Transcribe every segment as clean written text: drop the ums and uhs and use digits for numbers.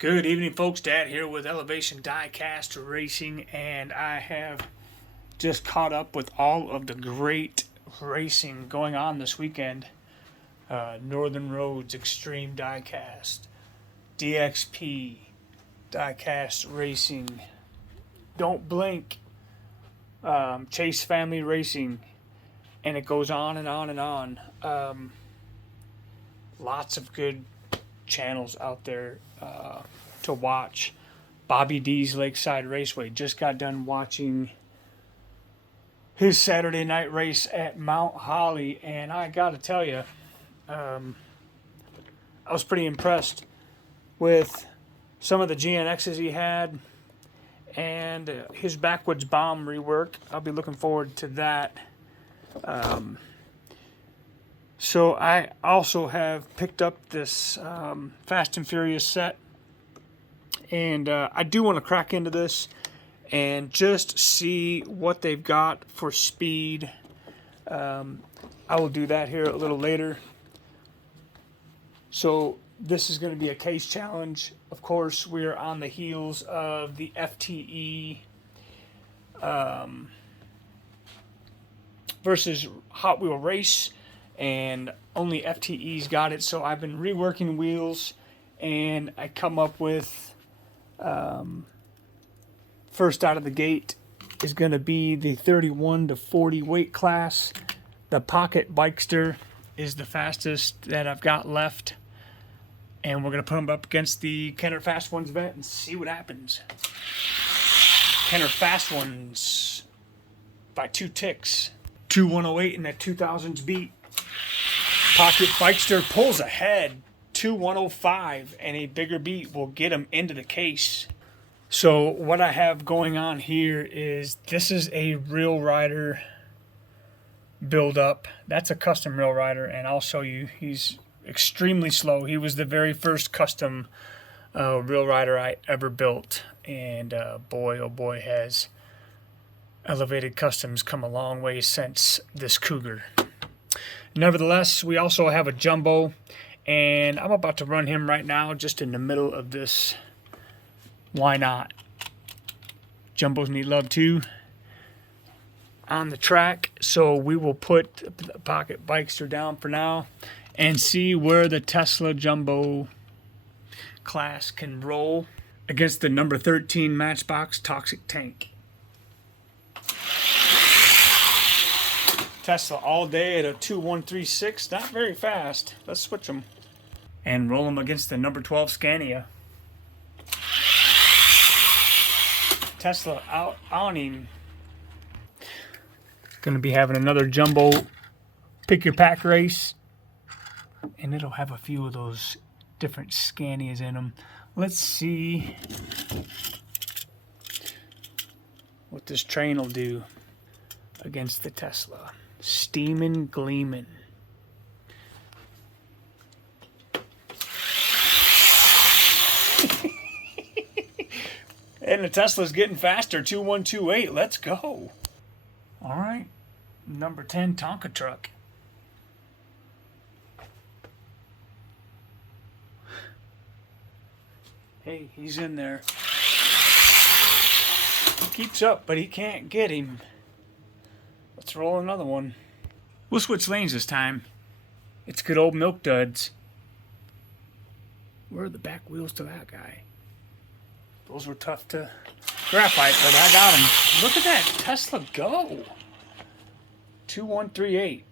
Good evening, folks. Dad here with Elevation Diecast Racing, and I have just caught up with all of the great racing going on this weekend. Northern Roads Extreme Diecast, DXP Diecast Racing, Don't Blink, Chase Family Racing, and it goes on and on and on. Lots of good channels out there to watch. Bobby D's Lakeside Raceway. Just got done watching his Saturday night race at Mount Holly, and I gotta tell you, I was pretty impressed with some of the GNXs he had and his Backwoods Bomb rework. I'll be looking forward to that. So I also have picked up this Fast and Furious set, and I do want to crack into this and just see what they've got for speed. I will do that here a little later. So this is going to be a case challenge. Of course, we're on the heels of the FTE versus Hot Wheel Race, and only FTE's got it. So I've been reworking wheels, and I come up with first out of the gate is going to be the 31 to 40 weight class. The Pocket Bikester is the fastest that I've got left, and we're going to put them up against the Kenner Fast Ones event and see what happens. Kenner Fast Ones by 2 ticks, 2:108 in that 2000s beat. Pocket Bikester pulls ahead, 2:105, and a bigger beat will get him into the case. So what I have going on here is this is a Real Rider build up. That's a custom Real Rider, and I'll show you. He's extremely slow. He was the very first custom Real Rider I ever built, and boy oh boy has Elevated Customs come a long way since this Cougar. Nevertheless, we also have a Jumbo, and I'm about to run him right now just in the middle of this. Why not? Jumbos need love too on the track, so we will put the Pocket Bikester down for now and see where the Tesla Jumbo class can roll against the number 13 Matchbox Toxic Tank. Tesla all day at a 2:136, not very fast. Let's switch them and roll them against the number 12 Scania. Tesla out on him. Going to be having another Jumbo pick your pack race, and it'll have a few of those different Scanias in them. Let's see what this train will do against the Tesla. Steamin' gleamin'. And the Tesla's getting faster, 2:128. Let's go. All right, number 10 Tonka truck. Hey, he's in there. He keeps up, but he can't get him. Let's roll another one. We'll switch lanes this time. It's good old Milk Duds. Where are the back wheels to that guy? Those were tough to graphite, but I got him. Look at that Tesla go. 2:138.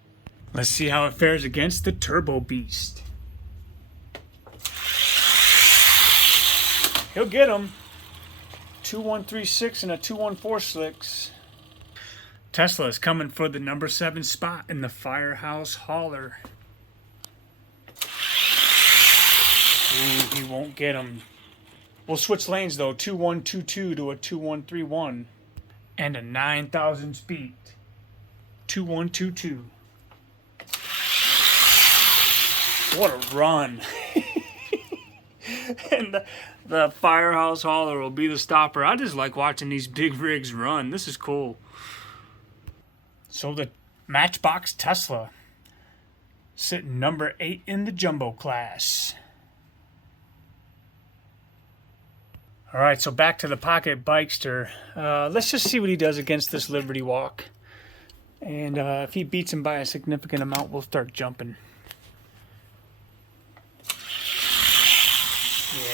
Let's see how it fares against the Turbo Beast. He'll get him. 2:136 and a 2:146. Tesla is coming for the number 7 spot in the Firehouse Hauler. Ooh, he won't get him. We'll switch lanes though, 2:122 to a 2:131 and a 9,000 speed. 2:122. What a run. And the Firehouse Hauler will be the stopper. I just like watching these big rigs run. This is cool. So the Matchbox Tesla sitting number 8 in the Jumbo class. All right, so back to the Pocket Bikester. Let's just see what he does against this Liberty Walk. And if he beats him by a significant amount, we'll start jumping.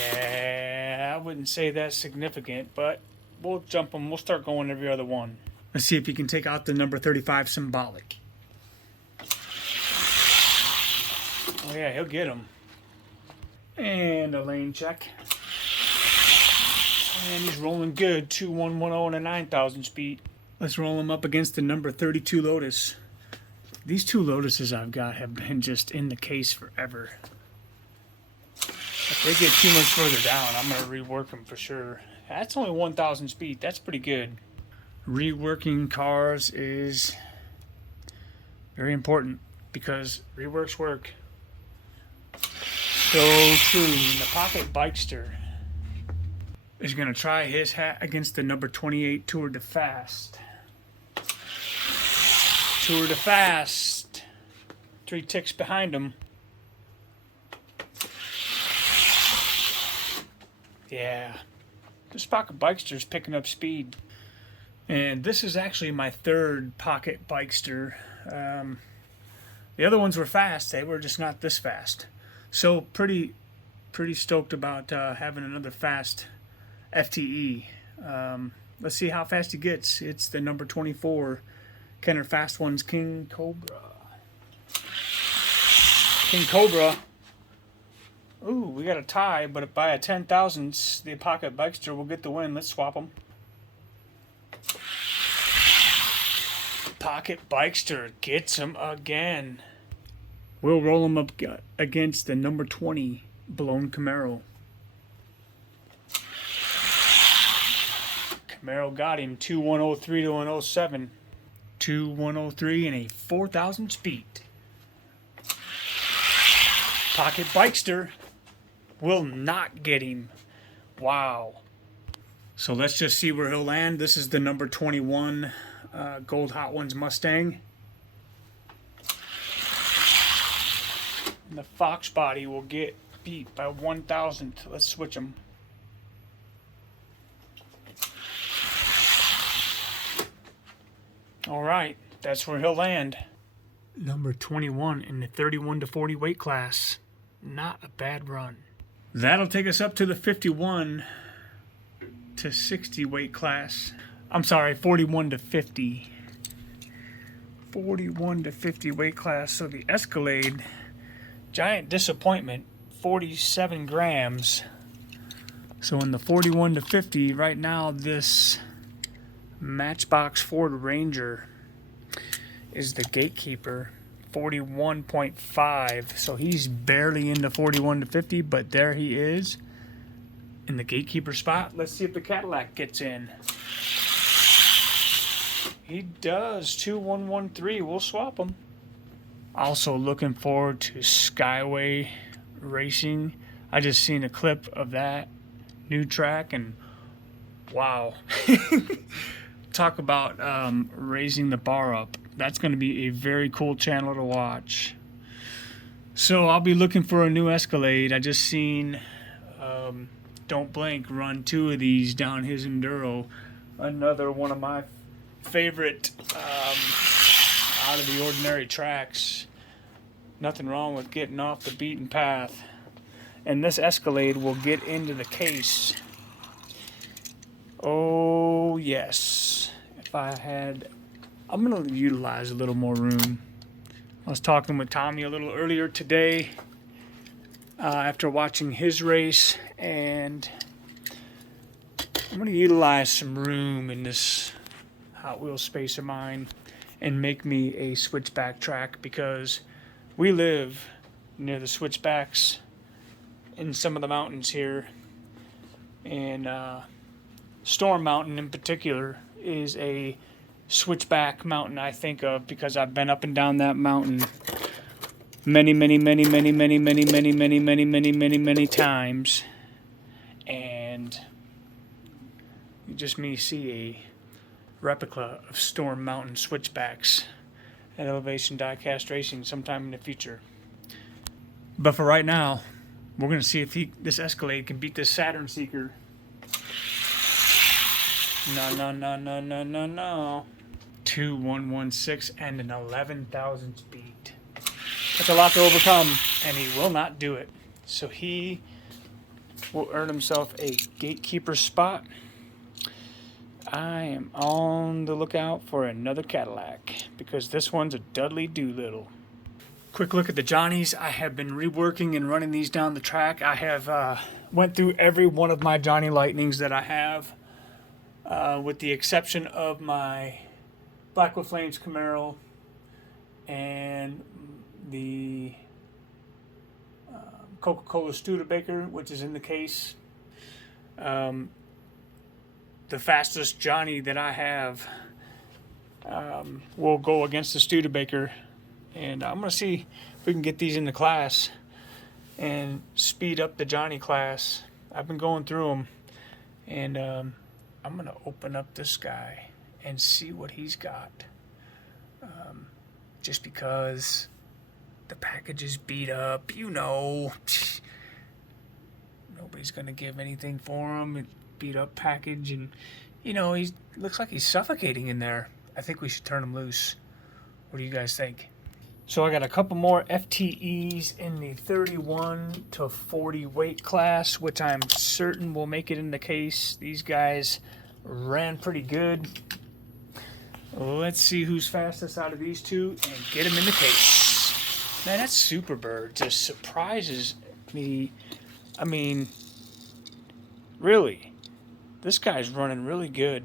Yeah, I wouldn't say that's significant, but we'll jump him. We'll start going every other one. Let's see if he can take out the number 35 symbolic. Oh yeah, he'll get him. And a lane check. And he's rolling good, 2110 and a 9,000 speed. Let's roll him up against the number 32 Lotus. These two Lotuses I've got have been just in the case forever. If they get too much further down, I'm going to rework them for sure. That's only 1,000 speed. That's pretty good. Reworking cars is very important because reworks work. So true. The Pocket Bikester is going to try his hat against the number 28 Tour de Fast. Tour de Fast. 3 ticks behind him. Yeah. This Pocket Bikester is picking up speed. And this is actually my third Pocket Bikester. The other ones were fast. They were just not this fast. So pretty stoked about having another fast FTE. Let's see how fast he gets. It's the number 24 Kenner Fast Ones King Cobra. King Cobra. Ooh, we got a tie, but by a 10,000ths, the Pocket Bikester will get the win. Let's swap them. Pocket Bikester gets him again. We'll roll him up against the number 20 Blown Camaro. Camaro got him 2103 to 107. 2103 and a 4,000 speed. Pocket Bikester will not get him. Wow. So let's just see where he'll land. This is the number 21 Gold Hot Ones Mustang. And the Fox body will get beat by 1,000th. Let's switch them. All right, that's where he'll land. Number 21 in the 31 to 40 weight class. Not a bad run. That'll take us up to the 51 to 60 weight class. I'm sorry, 41 to 50. 41 to 50 weight class. So the Escalade, giant disappointment, 47 grams. So in the 41 to 50, right now this Matchbox Ford Ranger is the gatekeeper, 41.5. So he's barely in the 41 to 50, but there he is in the gatekeeper spot. Let's see if the Cadillac gets in. He does, 2113. We'll swap him. Also looking forward to Skyway Racing. I just seen a clip of that new track and wow. Talk about raising the bar up. That's going to be a very cool channel to watch. So I'll be looking for a new Escalade. I just seen Don't Blink run 2 of these down his Enduro. Another one of my favorite out of the ordinary tracks. Nothing wrong with getting off the beaten path. And this Escalade will get into the case. Oh yes. If I had, I'm going to utilize a little more room. I was talking with Tommy a little earlier today after watching his race, and I'm going to utilize some room in this Hot Wheels space of mine and make me a switchback track, because we live near the switchbacks in some of the mountains here, and Storm Mountain in particular is a switchback mountain I think of, because I've been up and down that mountain many times, and you just may see a replica of Storm Mountain switchbacks at Elevation Diecast Racing sometime in the future. But for right now, we're going to see if this Escalade can beat this Saturn Seeker. No. 2116 and an 11,000 speed. That's a lot to overcome, and he will not do it. So he will earn himself a gatekeeper spot. I am on the lookout for another Cadillac because this one's a Dudley Doolittle. Quick look at the Johnnies. I have been reworking and running these down the track. I have went through every one of my Johnny Lightnings that I have, with the exception of my Blackwood Flames Camaro and the Coca-Cola Studebaker, which is in the case. The fastest Johnny that I have will go against the Studebaker, and I'm going to see if we can get these in the class and speed up the Johnny class. I've been going through them, and I'm going to open up this guy and see what he's got, just because the package is beat up, you know. Nobody's going to give anything for him. Beat up package, and you know, he looks like he's suffocating in there. I think we should turn him loose. What do you guys think? So I got a couple more FTEs in the 31 to 40 weight class, which I'm certain will make it in the case. These guys ran pretty good. Let's see who's fastest out of these two and get him in the case. Man, that Superbird just surprises me. I mean, really, this guy's running really good.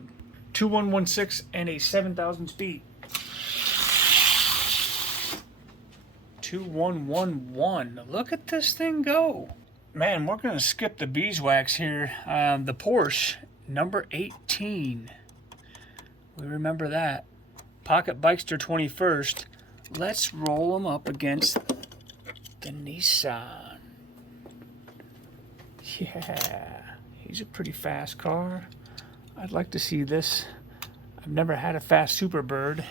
2116 and a 7,000 speed. 2111. Look at this thing go. Man, we're going to skip the beeswax here. The Porsche, number 18. We remember that. Pocket Bikester 21st. Let's roll them up against the Nissan. Yeah, he's a pretty fast car. I'd like to see this. I've never had a fast Superbird.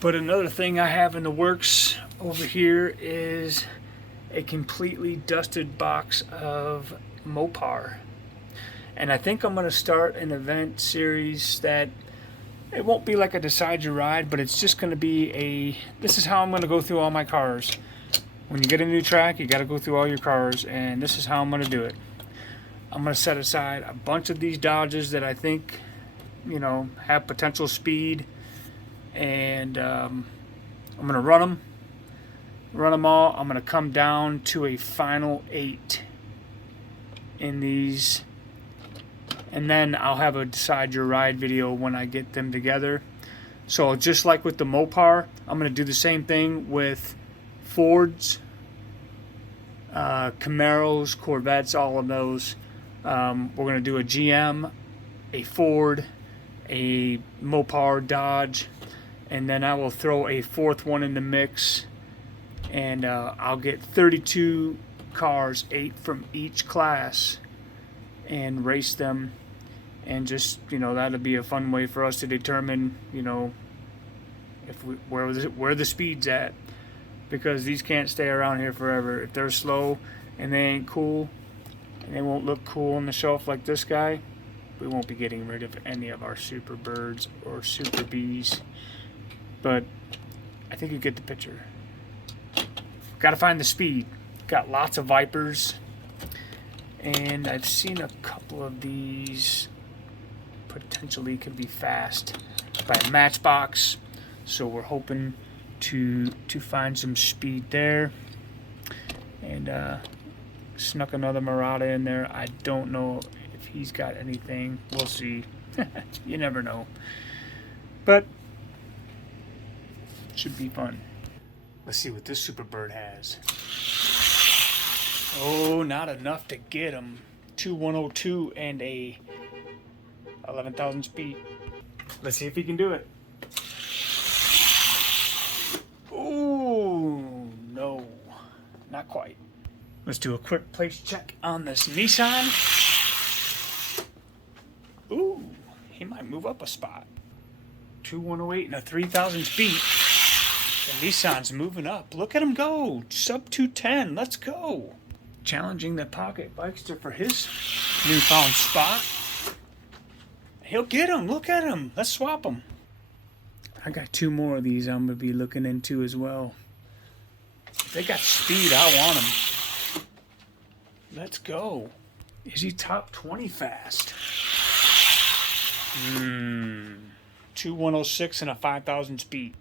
But another thing I have in the works over here is a completely dusted box of Mopar. And I think I'm going to start an event series that it won't be like a Decide Your Ride, but it's just going to be this is how I'm going to go through all my cars. When you get a new track, you got to go through all your cars, and this is how I'm going to do it. I'm going to set aside a bunch of these Dodges that I think, you know, have potential speed, and I'm going to run them all. I'm going to come down to a final 8 in these, and then I'll have a Decide Your Ride video when I get them together. So just like with the Mopar, I'm going to do the same thing with Fords, Camaros, Corvettes, all of those. We're going to do a GM, a Ford, a Mopar, Dodge, and then I will throw a fourth one in the mix, and I'll get 32 cars, 8 from each class, and race them. And just, you know, that'll be a fun way for us to determine, you know, if where the speed's at. Because these can't stay around here forever. If they're slow and they ain't cool, and they won't look cool on the shelf like this guy, we won't be getting rid of any of our Superbirds or Super Bs. But I think you get the picture. Got to find the speed. Got lots of Vipers, and I've seen a couple of these potentially could be fast by Matchbox, so we're hoping to find some speed there. And snuck another Murata in there. I don't know if he's got anything. We'll see. You never know. But should be fun. Let's see what this Superbird has. Oh, not enough to get him. 2102 and a 11,000 speed. Let's see if he can do it. Oh, no. Not quite. Let's do a quick place check on this Nissan. Ooh, he might move up a spot. 2108 and a 3,000 speed. The Nissan's moving up. Look at him go. Sub 210. Let's go. Challenging the Pocket Bikester for his newfound spot. He'll get him. Look at him. Let's swap him. I got 2 more of these I'm going to be looking into as well. If they got speed, I want them. Let's go. Is he top 20 fast? 2106 and a 5,000 speed.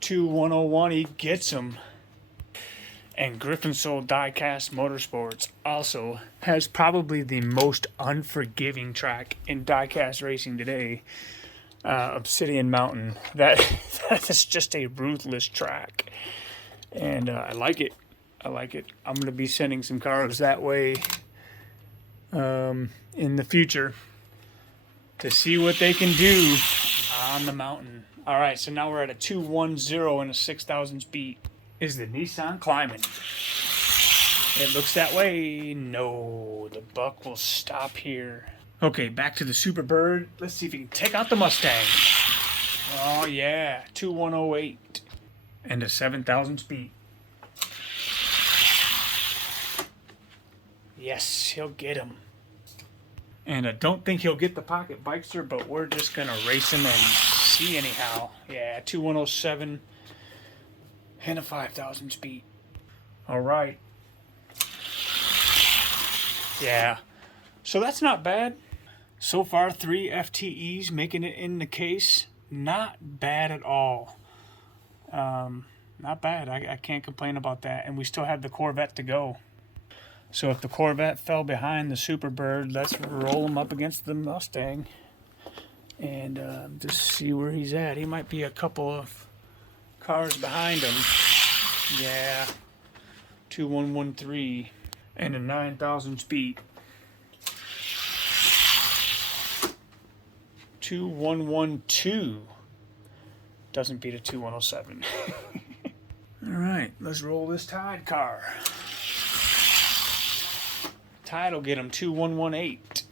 2101, he gets him. And Griffin Soul Diecast Motorsports also has probably the most unforgiving track in diecast racing today. Obsidian Mountain. That is just a ruthless track. And I like it. I like it. I'm going to be sending some cars that way in the future to see what they can do on the mountain. All right, so now we're at a 210 and a 6,000 speed. Is the Nissan climbing? It looks that way. No, the buck will stop here. Okay, back to the Super Bird. Let's see if he can take out the Mustang. Oh yeah, 2108 and a 7,000 speed. Yes, he'll get him. And I don't think he'll get the Pocket Bikester, but we're just gonna race him and see anyhow. Yeah, 2107 and a 5,000 speed. All right. Yeah. So that's not bad. So far, 3 FTEs making it in the case. Not bad at all. Not bad. I can't complain about that. And we still have the Corvette to go. So if the Corvette fell behind the Super Bird, let's roll him up against the Mustang and just see where he's at. He might be a couple of cars behind him. Yeah. 2113 and a 9,000 speed. 2112 doesn't beat a 2107. All right, let's roll this Tide car. Tide will get him 2118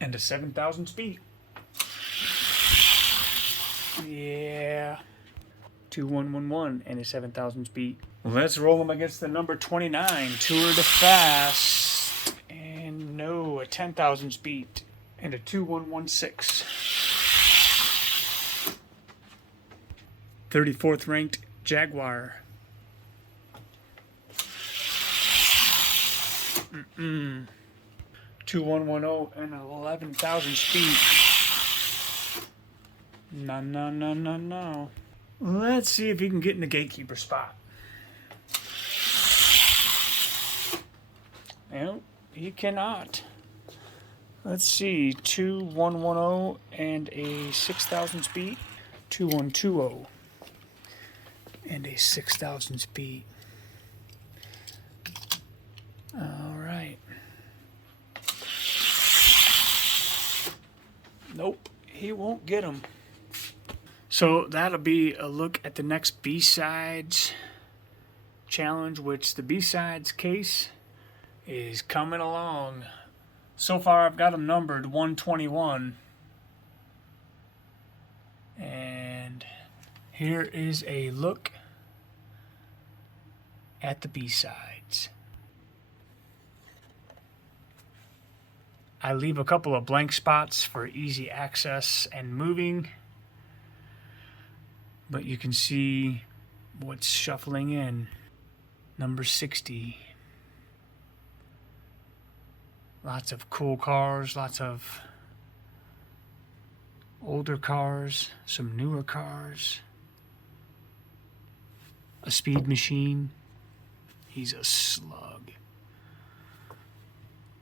and a 7,000 speed. Yeah. 2111 and a 7,000 speed. Let's roll him against the number 29 Tour de Fast. And no, a 10,000 speed and a 2116. 34th ranked Jaguar. 2110 and 11,000 speed. No. Let's see if he can get in the gatekeeper spot. No, he cannot. Let's see, 2110 and a 6,000 speed. 2120 and a 6,000 speed. All right. Nope, he won't get him. So that'll be a look at the next B-Sides challenge, which the B-Sides case is coming along. So far I've got them numbered 121. And here is a look at the B-Sides. I leave a couple of blank spots for easy access and moving, but you can see what's shuffling in. Number 60. Lots of cool cars, lots of older cars, some newer cars. A speed machine. He's a slug.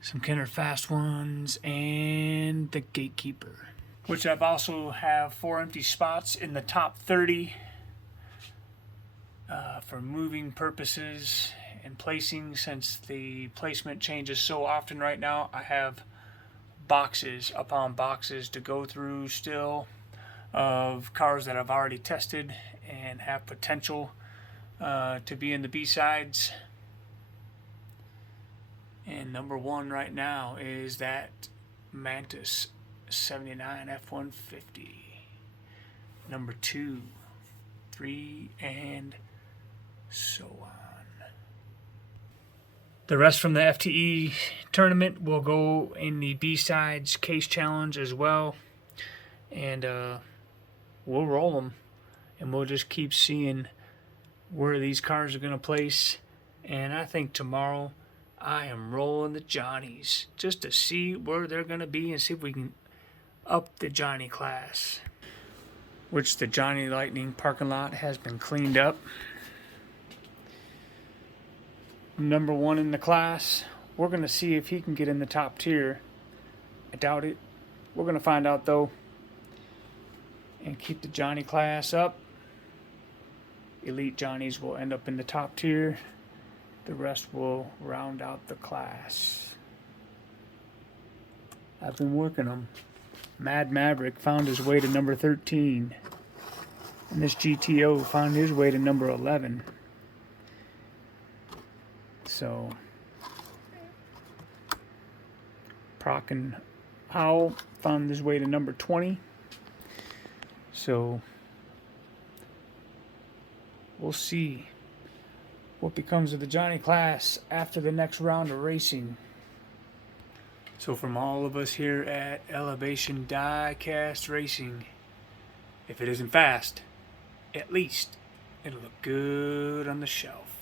Some Kenner fast ones, and the gatekeeper, which I've also have 4 empty spots in the top 30 for moving purposes and placing. Since the placement changes so often right now, I have boxes upon boxes to go through still of cars that I've already tested and have potential to be in the B-Sides. And number 1 right now is that Mantis 79 F-150. Number 2, 3, and so on. The rest from the FTE tournament will go in the B-Sides case challenge as well. And we'll roll them. And we'll just keep seeing where these cars are going to place. And I think tomorrow I am rolling the Johnnies just to see where they're going to be and see if we can up the Johnny class. Which the Johnny Lightning parking lot has been cleaned up. Number 1 in the class. We're going to see if he can get in the top tier. I doubt it. We're going to find out though. And keep the Johnny class up. Elite Johnnies will end up in the top tier. The rest will round out the class. I've been working them. Mad Maverick found his way to number 13. And this GTO found his way to number 11. So, Proc and Howell found his way to number 20. So, we'll see what becomes of the Johnny class after the next round of racing. So from all of us here at Elevation Diecast Racing, if it isn't fast, at least it'll look good on the shelf.